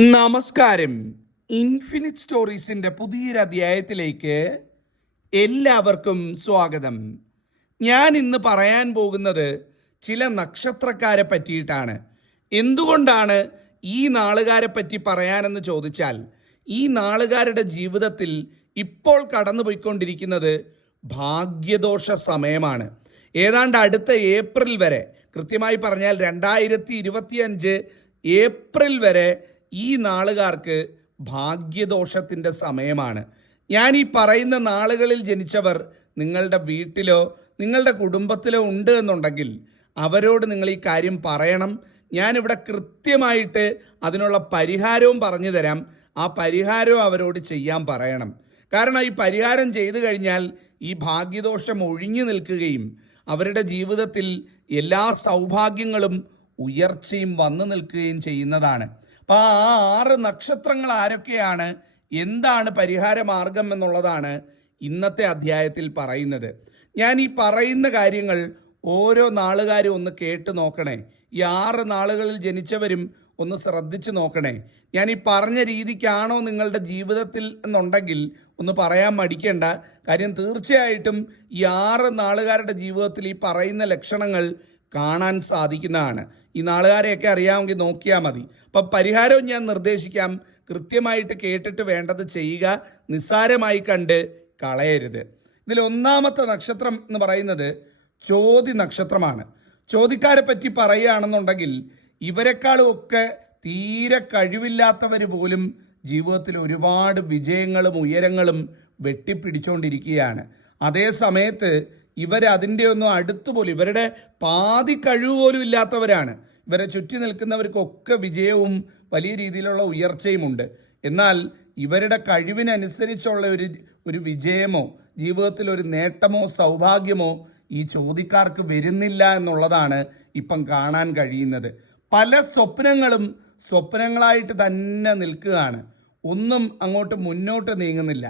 നമസ്കാരം. ഇൻഫിനിറ്റ് സ്റ്റോറീസിന്റെ പുതിയൊരധ്യായത്തിലേക്ക് എല്ലാവർക്കും സ്വാഗതം. ഞാൻ ഇന്ന് പറയാൻ പോകുന്നത് ചില നക്ഷത്രക്കാരെ പറ്റിയിട്ടാണ്. എന്തുകൊണ്ടാണ് ഈ നാളുകാരെ പറ്റി പറയാനെന്ന് ചോദിച്ചാൽ ഈ നാളുകാരുടെ ജീവിതത്തിൽ ഇപ്പോൾ കടന്നുപോയിക്കൊണ്ടിരിക്കുന്നത് ഭാഗ്യദോഷ സമയമാണ്. ഏതാണ്ട് അടുത്ത ഏപ്രിൽ വരെ കൃത്യമായി പറഞ്ഞാൽ രണ്ടായിരത്തി ഏപ്രിൽ വരെ ഈ നാളുകാർക്ക് ഭാഗ്യദോഷത്തിന്റെ സമയമാണ്. ഞാൻ ഈ പറയുന്ന നാളുകളിൽ ജനിച്ചവർ നിങ്ങളുടെ വീട്ടിലോ നിങ്ങളുടെ കുടുംബത്തിലോ ഉണ്ട് എന്നുണ്ടെങ്കിൽ അവരോട് നിങ്ങൾ ഈ കാര്യം പറയണം. ഞാനിവിടെ കൃത്യമായിട്ട് അതിനുള്ള പരിഹാരവും പറഞ്ഞു തരാം. ആ പരിഹാരവും അവരോട് ചെയ്യാൻ പറയണം. കാരണം ഈ പരിഹാരം ചെയ്തു കഴിഞ്ഞാൽ ഈ ഭാഗ്യദോഷം ഒഴിഞ്ഞു നിൽക്കുകയും അവരുടെ ജീവിതത്തിൽ എല്ലാ സൗഭാഗ്യങ്ങളും ഉയർച്ചയും വന്നു നിൽക്കുകയും ചെയ്യുന്നതാണ്. അപ്പോൾ ആ ആറ് നക്ഷത്രങ്ങൾ ആരൊക്കെയാണ്? എന്താണ് പരിഹാര മാർഗം എന്നുള്ളതാണ് ഇന്നത്തെ അധ്യായത്തിൽ പറയുന്നത്. ഞാൻ ഈ പറയുന്ന കാര്യങ്ങൾ ഓരോ നാളുകാരും ഒന്ന് കേട്ട് നോക്കണേ. ഈ ആറ് നാളുകളിൽ ജനിച്ചവരും ഒന്ന് ശ്രദ്ധിച്ചു നോക്കണേ. ഞാൻ ഈ പറഞ്ഞ രീതിക്കാണോ നിങ്ങളുടെ ജീവിതത്തിൽ എന്നുണ്ടെങ്കിൽ ഒന്ന് പറയാൻ മടിക്കേണ്ട. കാര്യം തീർച്ചയായിട്ടും ഈ ആറ് നാളുകാരുടെ ജീവിതത്തിൽ ഈ പറയുന്ന ലക്ഷണങ്ങൾ കാണാൻ സാധിക്കുന്നതാണ്. ഈ നാളുകാരെയൊക്കെ അറിയാമെങ്കിൽ നോക്കിയാൽ മതി. അപ്പം പരിഹാരവും ഞാൻ നിർദ്ദേശിക്കാം. കൃത്യമായിട്ട് കേട്ടിട്ട് വേണ്ടത് ചെയ്യുക. നിസ്സാരമായി കണ്ട് കളയരുത്. ഇതിൽ ഒന്നാമത്തെ നക്ഷത്രം എന്ന് പറയുന്നത് ചോതി നക്ഷത്രമാണ്. ചോദിക്കാരെ പറ്റി പറയുകയാണെന്നുണ്ടെങ്കിൽ ഇവരെക്കാളും ഒക്കെ തീരെ കഴിവില്ലാത്തവർ പോലും ജീവിതത്തിൽ ഒരുപാട് വിജയങ്ങളും ഉയരങ്ങളും വെട്ടിപ്പിടിച്ചുകൊണ്ടിരിക്കുകയാണ് അതേ സമയത്ത് ഇവർ അതിന്റെ ഒന്നും അടുത്ത് പോലും ഇവരുടെ പാതി കഴിവ് പോലും ഇല്ലാത്തവരാണ്. ഇവരെ ചുറ്റി നിൽക്കുന്നവർക്കൊക്കെ വിജയവും വലിയ രീതിയിലുള്ള ഉയർച്ചയുമുണ്ട് എന്നാൽ ഇവരുടെ കഴിവിനനുസരിച്ചുള്ള ഒരു ഒരു വിജയമോ ജീവിതത്തിൽ ഒരു നേട്ടമോ സൗഭാഗ്യമോ ഈ ചോദ്യക്കാർക്ക് വരുന്നില്ല എന്നുള്ളതാണ് ഇപ്പം കാണാൻ കഴിയുന്നത്. പല സ്വപ്നങ്ങളും സ്വപ്നങ്ങളായിട്ട് തന്നെ നിൽക്കുകയാണ്. ഒന്നും അങ്ങോട്ട് മുന്നോട്ട് നീങ്ങുന്നില്ല.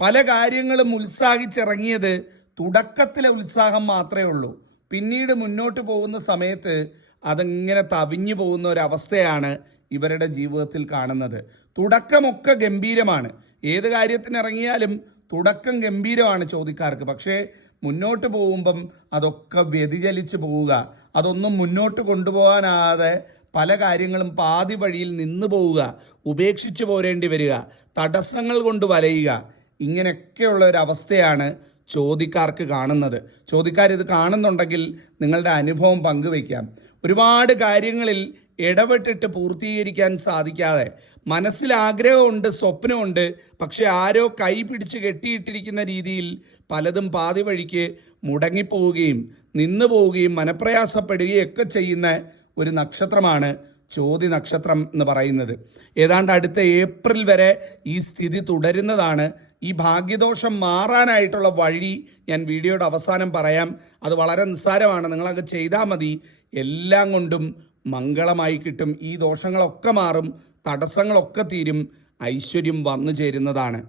പല കാര്യങ്ങളും ഉത്സാഹിച്ചിറങ്ങിയത് തുടക്കത്തിലെ ഉത്സാഹം മാത്രമേ ഉള്ളൂ. പിന്നീട് മുന്നോട്ട് പോകുന്ന സമയത്ത് അതിങ്ങനെ തവിഞ്ഞു പോകുന്ന ഒരവസ്ഥയാണ് ഇവരുടെ ജീവിതത്തിൽ കാണുന്നത്. തുടക്കമൊക്കെ ഗംഭീരമാണ്. ഏത് കാര്യത്തിനിറങ്ങിയാലും തുടക്കം ഗംഭീരമാണ് ചോദിക്കാർക്ക്. പക്ഷേ മുന്നോട്ട് പോകുമ്പം അതൊക്കെ വ്യതിചലിച്ച് പോവുക. അതൊന്നും മുന്നോട്ട് കൊണ്ടുപോകാനാതെ പല കാര്യങ്ങളും പാതി വഴിയിൽ നിന്ന് പോവുക. ഉപേക്ഷിച്ച് പോരേണ്ടി വരിക. തടസ്സങ്ങൾ കൊണ്ട് വലയുക. ഇങ്ങനെയൊക്കെയുള്ള ഒരു അവസ്ഥയാണ് ചോദ്യക്കാർക്ക് കാണുന്നത്. ചോദിക്കാർ ഇത് കാണുന്നുണ്ടെങ്കിൽ നിങ്ങളുടെ അനുഭവം പങ്കുവയ്ക്കാം. ഒരുപാട് കാര്യങ്ങളിൽ ഇടപെട്ടിട്ട് പൂർത്തീകരിക്കാൻ സാധിക്കാതെ മനസ്സിൽ ആഗ്രഹമുണ്ട് സ്വപ്നമുണ്ട് പക്ഷെ ആരോ കൈ പിടിച്ച് കെട്ടിയിട്ടിരിക്കുന്ന രീതിയിൽ പലതും പാതി വഴിക്ക് മുടങ്ങിപ്പോവുകയും നിന്നു പോവുകയും മനപ്രയാസപ്പെടുകയും ഒക്കെ ചെയ്യുന്ന ഒരു നക്ഷത്രമാണ് ചോതി നക്ഷത്രം എന്ന് പറയുന്നത്. ഏതാണ്ട് അടുത്ത ഏപ്രിൽ വരെ ഈ സ്ഥിതി തുടരുന്നതാണ് ഈ ഭാഗ്യദോഷം മാറാനായിട്ടുള്ള വഴി ഞാൻ വീഡിയോയുടെ അവസാനം പറയാം. അത് വളരെ നിസ്സാരമാണ്. നിങ്ങളങ്ങ് ചെയ്താൽ മതി. എല്ലാം കൊണ്ടും മംഗളമായി കിട്ടും. ഈ ദോഷങ്ങളൊക്കെ മാറും. തടസ്സങ്ങളൊക്കെ തീരും. ഐശ്വര്യം വന്നു ചേരുന്നതാണ്.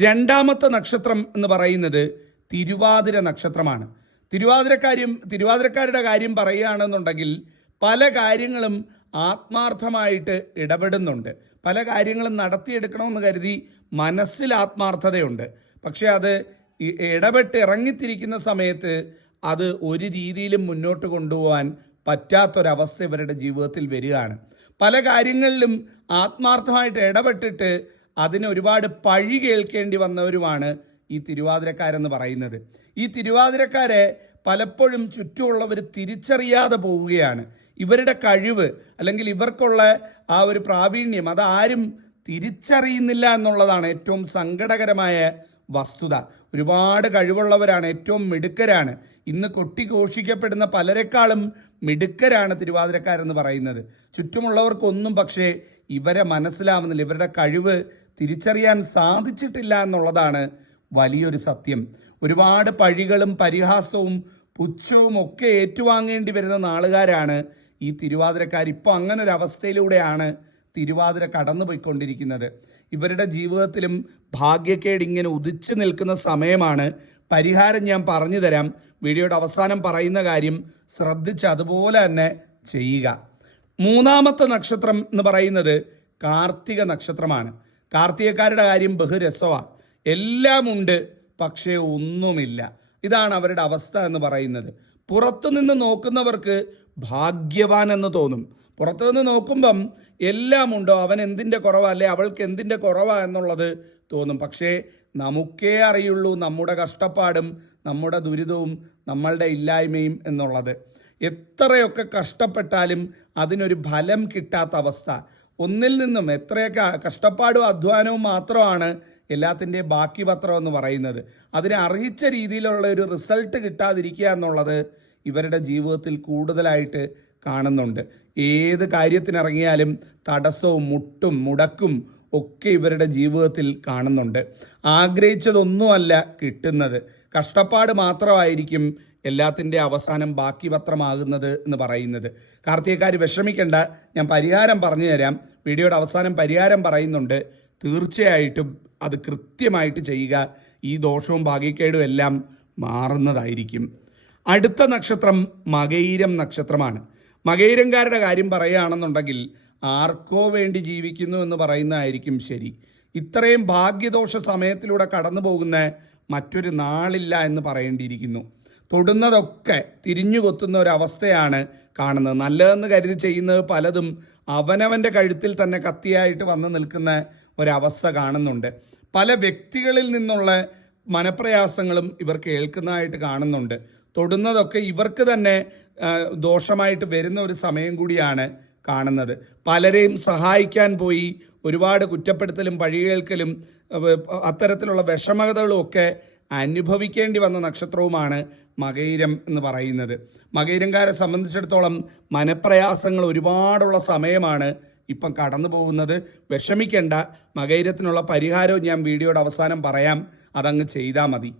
രണ്ടാമത്തെ നക്ഷത്രം എന്ന് പറയുന്നത് തിരുവാതിര നക്ഷത്രമാണ്. തിരുവാതിരക്കാര്യം തിരുവാതിരക്കാരുടെ കാര്യം പറയുകയാണെന്നുണ്ടെങ്കിൽ പല കാര്യങ്ങളും ആത്മാർത്ഥമായിട്ട് ഇടപെടുന്നുണ്ട്. പല കാര്യങ്ങളും നടത്തിയെടുക്കണമെന്ന് കരുതി മനസ്സിൽ ആത്മാർത്ഥതയുണ്ട്. പക്ഷെ അത് ഇടപെട്ട് ഇറങ്ങിത്തിരിക്കുന്ന സമയത്ത് അത് ഒരു രീതിയിലും മുന്നോട്ട് കൊണ്ടുപോകാൻ പറ്റാത്തൊരവസ്ഥ ഇവരുടെ ജീവിതത്തിൽ വരികയാണ്. പല കാര്യങ്ങളിലും ആത്മാർത്ഥമായിട്ട് ഇടപെട്ടിട്ട് അതിന് ഒരുപാട് പഴി കേൾക്കേണ്ടി വന്നവരുമാണ് ഈ തിരുവാതിരക്കാരെന്ന് പറയുന്നത്. ഈ തിരുവാതിരക്കാരെ പലപ്പോഴും ചുറ്റുമുള്ളവർ തിരിച്ചറിയാതെ പോവുകയാണ്. ഇവരുടെ കഴിവ് അല്ലെങ്കിൽ ഇവർക്കുള്ള ആ ഒരു പ്രാവീണ്യം അത് ആരും തിരിച്ചറിയുന്നില്ല എന്നുള്ളതാണ് ഏറ്റവും സങ്കടകരമായ വസ്തുത. ഒരുപാട് കഴിവുള്ളവരാണ് ഏറ്റവും മിടുക്കരാണ്. ഇന്ന് കൊട്ടി ഘോഷിക്കപ്പെടുന്ന പലരെക്കാളും മിടുക്കരാണ് തിരുവാതിരക്കാരെന്ന് പറയുന്നത്. ചുറ്റുമുള്ളവർക്കൊന്നും പക്ഷേ ഇവരെ മനസ്സിലാവുന്നില്ല. ഇവരുടെ കഴിവ് തിരിച്ചറിയാൻ സാധിച്ചിട്ടില്ല എന്നുള്ളതാണ് വലിയൊരു സത്യം. ഒരുപാട് പഴികളും പരിഹാസവും പുച്ഛവും ഒക്കെ ഏറ്റുവാങ്ങേണ്ടി വരുന്ന നാളുകാരാണ് ഈ തിരുവാതിരക്കാർ ഇപ്പോൾ അങ്ങനെ ഒരു അവസ്ഥയിലൂടെയാണ് തിരുവാതിര കടന്നുപോയിക്കൊണ്ടിരിക്കുന്നത്. ഇവരുടെ ജീവിതത്തിലും ഭാഗ്യക്കേട് ഇങ്ങനെ ഉദിച്ചു നിൽക്കുന്ന സമയമാണ്. പരിഹാരം ഞാൻ പറഞ്ഞു തരാം. വീഡിയോയുടെ അവസാനം പറയുന്ന കാര്യം ശ്രദ്ധിച്ച് അതുപോലെ തന്നെ ചെയ്യുക. മൂന്നാമത്തെ നക്ഷത്രം എന്ന് പറയുന്നത് കാർത്തിക നക്ഷത്രമാണ്. കാർത്തികക്കാരുടെ കാര്യം ബഹുരസമാണ് എല്ലാം ഉണ്ട് പക്ഷേ ഒന്നുമില്ല. ഇതാണ് അവരുടെ അവസ്ഥ എന്ന് പറയുന്നത്. പുറത്തുനിന്ന് നോക്കുന്നവർക്ക് ഭാഗ്യവാൻ എന്ന് തോന്നും. പുറത്തു നിന്ന് നോക്കുമ്പം എല്ലാം ഉണ്ടോ അവൻ എന്തിന്റെ കുറവാ? അല്ലെ അവൾക്ക് എന്തിന്റെ കുറവാ എന്നുള്ളത് തോന്നും. പക്ഷേ നമുക്കേ അറിയുള്ളൂ നമ്മുടെ കഷ്ടപ്പാടും നമ്മുടെ ദുരിതവും നമ്മളുടെ ഇല്ലായ്മയും എന്നുള്ളത്. എത്രയൊക്കെ കഷ്ടപ്പെട്ടാലും അതിനൊരു ഫലം കിട്ടാത്ത അവസ്ഥ. ഒന്നിൽ നിന്നും എത്രയൊക്കെ കഷ്ടപ്പാടും അധ്വാനവും മാത്രമാണ് എല്ലാത്തിന്റെയും ബാക്കി പത്രം എന്ന് പറയുന്നത്. അതിനെ അർഹിച്ച രീതിയിലുള്ള ഒരു റിസൾട്ട് കിട്ടാതിരിക്കുക എന്നുള്ളത് ഇവരുടെ ജീവിതത്തിൽ കൂടുതലായിട്ട് കാണുന്നുണ്ട്. ഏത് കാര്യത്തിനിറങ്ങിയാലും തടസ്സവും മുട്ടും മുടക്കും ഒക്കെ ഇവരുടെ ജീവിതത്തിൽ കാണുന്നുണ്ട്. ആഗ്രഹിച്ചതൊന്നുമല്ല കിട്ടുന്നത്. കഷ്ടപ്പാട് മാത്രമായിരിക്കും എല്ലാത്തിന്റെ അവസാനം ബാക്കി പത്രമാകുന്നത് എന്ന് പറയുന്നത്. കാർത്തികക്കാർ വിഷമിക്കേണ്ട ഞാൻ പരിഹാരം പറഞ്ഞു തരാം. വീഡിയോയുടെ അവസാനം പരിഹാരം പറയുന്നുണ്ട്. തീർച്ചയായിട്ടും അത് കൃത്യമായിട്ട് ചെയ്യുക. ഈ ദോഷവും ഭാഗ്യക്കേടും എല്ലാം മാറുന്നതായിരിക്കും. അടുത്ത നക്ഷത്രം മകയിരം നക്ഷത്രമാണ്. മകയിരംകാരുടെ കാര്യം പറയുകയാണെന്നുണ്ടെങ്കിൽ ആർക്കോ വേണ്ടി ജീവിക്കുന്നു എന്ന് പറയുന്നതായിരിക്കും ശരി. ഇത്രയും ഭാഗ്യദോഷ സമയത്തിലൂടെ കടന്നു പോകുന്ന മറ്റൊരു നാളില്ല എന്ന് പറയേണ്ടിയിരിക്കുന്നു. തൊടുന്നതൊക്കെ തിരിഞ്ഞു കൊത്തുന്ന ഒരവസ്ഥയാണ് കാണുന്നത്. നല്ലതെന്ന് കരുതി ചെയ്യുന്നത് പലതും അവനവന്റെ കഴുത്തിൽ തന്നെ കത്തിയായിട്ട് വന്ന് നിൽക്കുന്ന ഒരവസ്ഥ കാണുന്നുണ്ട്. പല വ്യക്തികളിൽ നിന്നുള്ള മനപ്രയാസങ്ങളും ഇവർ കേൾക്കുന്നതായിട്ട് കാണുന്നുണ്ട്. തൊടുന്നതൊക്കെ ഇവർക്ക് തന്നെ ദോഷമായിട്ട് വരുന്ന ഒരു സമയം കൂടിയാണ് കാണുന്നത്. പലരെയും സഹായിക്കാൻ പോയി ഒരുപാട് കുറ്റപ്പെടുത്തലും പഴികേൽക്കലും അത്തരത്തിലുള്ള വിഷമതകളും ഒക്കെ അനുഭവിക്കേണ്ടി വന്ന നക്ഷത്രവുമാണ് മകയിരം എന്ന് പറയുന്നത്. മകയിരംകാരെ സംബന്ധിച്ചിടത്തോളം മനപ്രയാസങ്ങൾ ഒരുപാടുള്ള സമയമാണ് ഇപ്പം കടന്നു പോകുന്നത്. വിഷമിക്കേണ്ട മകയിരത്തിനുള്ള പരിഹാരവും ഞാൻ വീഡിയോയുടെ അവസാനം പറയാം. അതങ്ങ് ചെയ്താൽ മതി.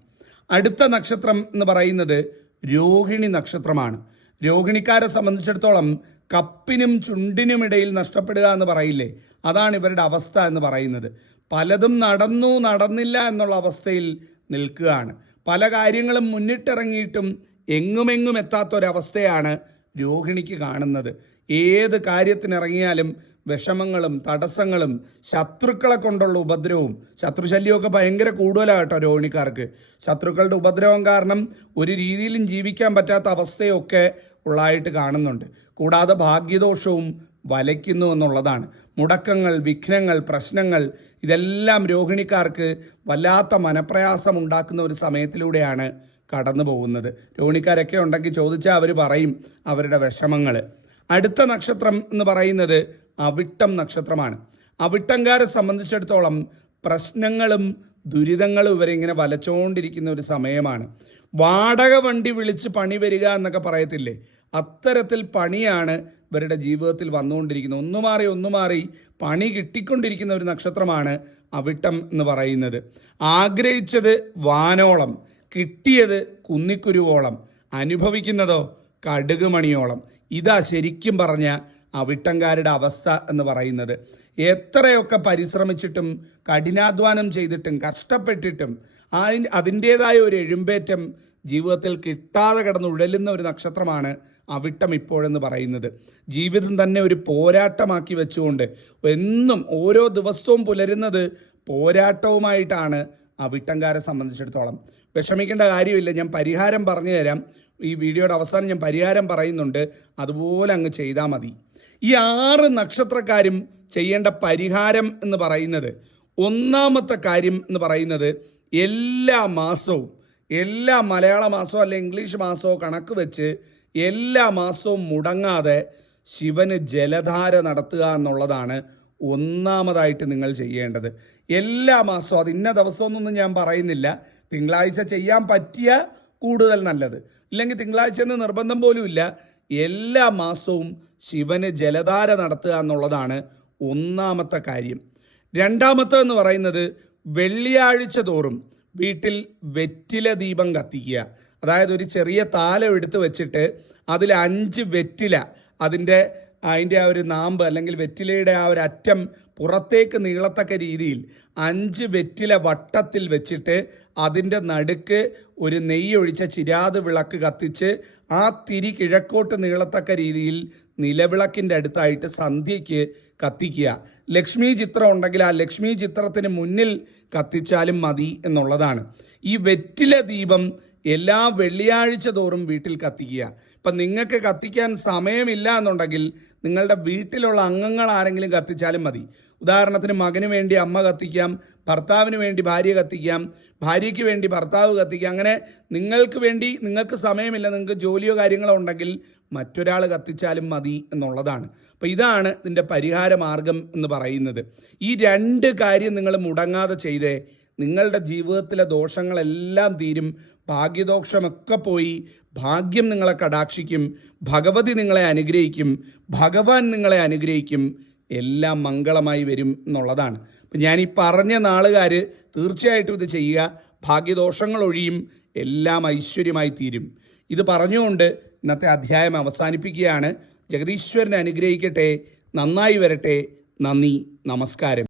അടുത്ത നക്ഷത്രം എന്ന് പറയുന്നത് രോഹിണി നക്ഷത്രമാണ്. രോഹിണിക്കാരെ സംബന്ധിച്ചിടത്തോളം കപ്പിനും ചുണ്ടിനും ഇടയിൽ നഷ്ടപ്പെടുക എന്ന് പറയില്ലേ? അതാണ് ഇവരുടെ അവസ്ഥ എന്ന് പറയുന്നത്. പലതും നടന്നു നടന്നില്ല എന്നുള്ള അവസ്ഥയിൽ നിൽക്കുകയാണ്. പല കാര്യങ്ങളും മുന്നിട്ടിറങ്ങിയിട്ടും എങ്ങുമെങ്ങും എത്താത്തൊരവസ്ഥയാണ് രോഹിണിക്ക് കാണുന്നത്. ഏത് കാര്യത്തിനിറങ്ങിയാലും വിഷമങ്ങളും തടസ്സങ്ങളും ശത്രുക്കളെ കൊണ്ടുള്ള ഉപദ്രവവും ശത്രുശല്യമൊക്കെ ഭയങ്കര കൂടുതലാണ് കേട്ടോ രോഹിണിക്കാർക്ക്. ശത്രുക്കളുടെ ഉപദ്രവം കാരണം ഒരു രീതിയിലും ജീവിക്കാൻ പറ്റാത്ത അവസ്ഥയൊക്കെ ഉള്ളതായിട്ട് കാണുന്നുണ്ട്. കൂടാതെ ഭാഗ്യദോഷവും വലയ്ക്കുന്നു എന്നുള്ളതാണ്. മുടക്കങ്ങൾ വിഘ്നങ്ങൾ പ്രശ്നങ്ങൾ ഇതെല്ലാം രോഹിണിക്കാർക്ക് വല്ലാത്ത മനപ്രയാസം ഉണ്ടാക്കുന്ന ഒരു സമയത്തിലൂടെയാണ് കടന്നു പോകുന്നത് രോഹിണിക്കാരൊക്കെ ഉണ്ടെങ്കിൽ ചോദിച്ചാൽ അവർ പറയും അവരുടെ വിഷമങ്ങൾ അടുത്ത നക്ഷത്രം എന്ന് പറയുന്നത് അവിട്ടം നക്ഷത്രമാണ്. അവിട്ടംകാരെ സംബന്ധിച്ചിടത്തോളം പ്രശ്നങ്ങളും ദുരിതങ്ങളും ഇവരിങ്ങനെ വലച്ചുകൊണ്ടിരിക്കുന്ന ഒരു സമയമാണ്. വാടക വണ്ടി വിളിച്ച് പണി വരിക എന്നൊക്കെ പറയത്തില്ലേ? അത്തരത്തിൽ പണിയാണ് ഇവരുടെ ജീവിതത്തിൽ വന്നുകൊണ്ടിരിക്കുന്നത്. ഒന്നു മാറി ഒന്നു മാറി പണി കിട്ടിക്കൊണ്ടിരിക്കുന്ന ഒരു നക്ഷത്രമാണ് അവിട്ടം എന്ന് പറയുന്നത്. ആഗ്രഹിച്ചത് വാനോളം കിട്ടിയത് കുന്നിക്കുരുവോളം അനുഭവിക്കുന്നതോ കടുക് മണിയോളം. ഇതാ ശരിക്കും പറഞ്ഞ ആ വിട്ടങ്കാരുടെ അവസ്ഥ എന്ന് പറയുന്നത്. എത്രയൊക്കെ പരിശ്രമിച്ചിട്ടും കഠിനാധ്വാനം ചെയ്തിട്ടും കഷ്ടപ്പെട്ടിട്ടും അതിന് അതിന്റേതായ ഒരു എഴുമ്പേറ്റം ജീവിതത്തിൽ കിട്ടാതെ കിടന്ന് ഉഴലുന്ന ഒരു നക്ഷത്രമാണ് അവിട്ടം ഇപ്പോഴെന്ന് പറയുന്നത്. ജീവിതം തന്നെ ഒരു പോരാട്ടമാക്കി വെച്ചുകൊണ്ട് എന്നും ഓരോ ദിവസവും പുലരുന്നത് പോരാട്ടവുമായിട്ടാണ് അവിട്ടംകാരെ സംബന്ധിച്ചിടത്തോളം. വിഷമിക്കേണ്ട കാര്യമില്ല ഞാൻ പരിഹാരം പറഞ്ഞു തരാം. ഈ വീഡിയോയുടെ അവസാനം ഞാൻ പരിഹാരം പറയുന്നുണ്ട്. അതുപോലെ അങ്ങ് ചെയ്താൽ മതി. ഈ ആറ് നക്ഷത്രക്കാരും ചെയ്യേണ്ട പരിഹാരം എന്ന് പറയുന്നത് ഒന്നാമത്തെ കാര്യം എന്ന് പറയുന്നത് എല്ലാ മാസവും എല്ലാ മലയാള മാസമോ അല്ലെ ഇംഗ്ലീഷ് മാസമോ കണക്ക് വെച്ച് എല്ലാ മാസവും മുടങ്ങാതെ ശിവന് ജലധാര നടത്തുക എന്നുള്ളതാണ് ഒന്നാമതായിട്ട് നിങ്ങൾ ചെയ്യേണ്ടത്. എല്ലാ മാസവും അത് ഇന്ന ദിവസമൊന്നും ഞാൻ പറയുന്നില്ല. തിങ്കളാഴ്ച ചെയ്യാൻ പറ്റിയ കൂടുതൽ നല്ലത്. ഇല്ലെങ്കിൽ തിങ്കളാഴ്ച എന്ന് നിർബന്ധം പോലും ഇല്ല. എല്ലാ മാസവും ശിവന് ജലധാര നടത്തുക എന്നുള്ളതാണ് ഒന്നാമത്തെ കാര്യം. രണ്ടാമത്തെ എന്ന് പറയുന്നത് വെള്ളിയാഴ്ച തോറും വീട്ടിൽ വെറ്റില ദീപം കത്തിക്കുക. അതായത് ഒരു ചെറിയ താലം എടുത്ത് വെച്ചിട്ട് അതിൽ അഞ്ച് വെറ്റില അതിന്റെ അതിന്റെ ആ ഒരു നാമ്പ് അല്ലെങ്കിൽ വെറ്റിലയുടെ ആ ഒരു അറ്റം പുറത്തേക്ക് നീളത്തക്ക രീതിയിൽ അഞ്ച് വെറ്റില വട്ടത്തിൽ വെച്ചിട്ട് അതിന്റെ നടുക്ക് ഒരു നെയ്യൊഴിച്ച ചിരാത് വിളക്ക് കത്തിച്ച് ആ തിരി കിഴക്കോട്ട് നീളത്തക്ക രീതിയിൽ നിലവിളക്കിന്റെ അടുത്തായിട്ട് സന്ധ്യയ്ക്ക് കത്തിക്കുക. ലക്ഷ്മി ചിത്രം ഉണ്ടെങ്കിൽ ആ ലക്ഷ്മി ചിത്രത്തിന് മുന്നിൽ കത്തിച്ചാലും മതി എന്നുള്ളതാണ്. ഈ വെറ്റില ദീപം എല്ലാ വെള്ളിയാഴ്ച തോറും വീട്ടിൽ കത്തിക്കുക. ഇപ്പം നിങ്ങൾക്ക് കത്തിക്കാൻ സമയമില്ല എന്നുണ്ടെങ്കിൽ നിങ്ങളുടെ വീട്ടിലുള്ള അംഗങ്ങൾ ആരെങ്കിലും കത്തിച്ചാലും മതി. ഉദാഹരണത്തിന് മകന് വേണ്ടി അമ്മ കത്തിക്കാം ഭർത്താവിന് വേണ്ടി ഭാര്യ കത്തിക്കാം ഭാര്യയ്ക്ക് വേണ്ടി ഭർത്താവ് കത്തിക്കുക അങ്ങനെ നിങ്ങൾക്ക് വേണ്ടി നിങ്ങൾക്ക് സമയമില്ല നിങ്ങൾക്ക് ജോലിയോ കാര്യങ്ങളോ ഉണ്ടെങ്കിൽ മറ്റൊരാൾ കത്തിച്ചാലും മതി എന്നുള്ളതാണ്. അപ്പോൾ ഇതാണ് ഇതിന്റെ പരിഹാര മാർഗം എന്ന് പറയുന്നത്. ഈ രണ്ട് കാര്യം നിങ്ങൾ മുടങ്ങാതെ ചെയ്തേ നിങ്ങളുടെ ജീവിതത്തിലെ ദോഷങ്ങളെല്ലാം തീരും ഭാഗ്യദോഷമൊക്കെ പോയി ഭാഗ്യം നിങ്ങളെ കടാക്ഷിക്കും ഭഗവതി നിങ്ങളെ അനുഗ്രഹിക്കും ഭഗവാൻ നിങ്ങളെ അനുഗ്രഹിക്കും എല്ലാം മംഗളമായി വരും എന്നുള്ളതാണ്. ഞാൻ ഈ പറഞ്ഞ നാളുകാർ തീർച്ചയായിട്ടും ഇത് ചെയ്യുക. ഭാഗ്യദോഷങ്ങൾ ഒഴിയും എല്ലാം ഐശ്വര്യമായി തീരും. ഇത് പറഞ്ഞുകൊണ്ട് ഇന്നത്തെ അധ്യായം അവസാനിപ്പിക്കുകയാണ്. ജഗദീശ്വരനെ അനുഗ്രഹിക്കട്ടെ. നന്നായി വരട്ടെ. നന്ദി. നമസ്കാരം.